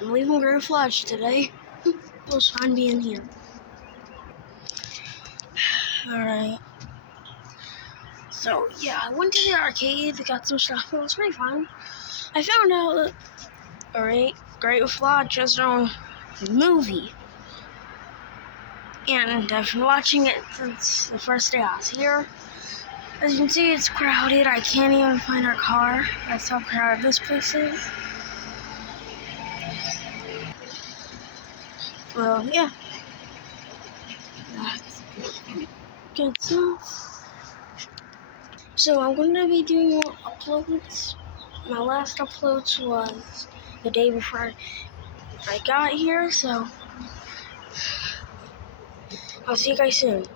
I'm leaving Grove Lodge today. It was fun being here. Alright. So, yeah, I went to the arcade, got some stuff. It was pretty fun. I found out that, Grove Lodge has their own movie. And I've been watching it since the first day I was here. As you can see, it's crowded. I can't even find our car. That's how crowded this place is. Well, yeah. That's good stuff. So I'm going to be doing more uploads. My last uploads was the day before I got here, so I'll see you guys soon.